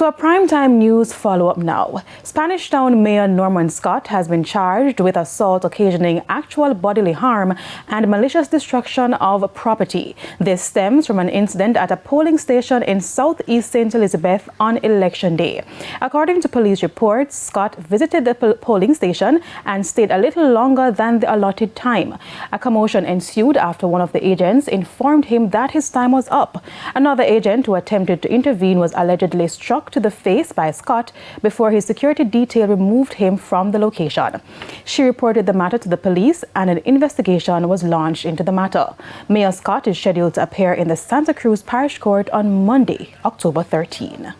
To a primetime news follow-up now. Spanish Town Mayor Norman Scott has been charged with assault occasioning actual bodily harm and malicious destruction of property. This stems from an incident at a polling station in southeast St. Elizabeth on Election Day. According to police reports, Scott visited the polling station and stayed a little longer than the allotted time. A commotion ensued after one of the agents informed him that his time was up. Another agent who attempted to intervene was allegedly struck to the face by Scott before his security detail removed him from the location. She reported the matter to the police and an investigation was launched into the matter. Mayor Scott is scheduled to appear in the Santa Cruz Parish Court on Monday, October 13.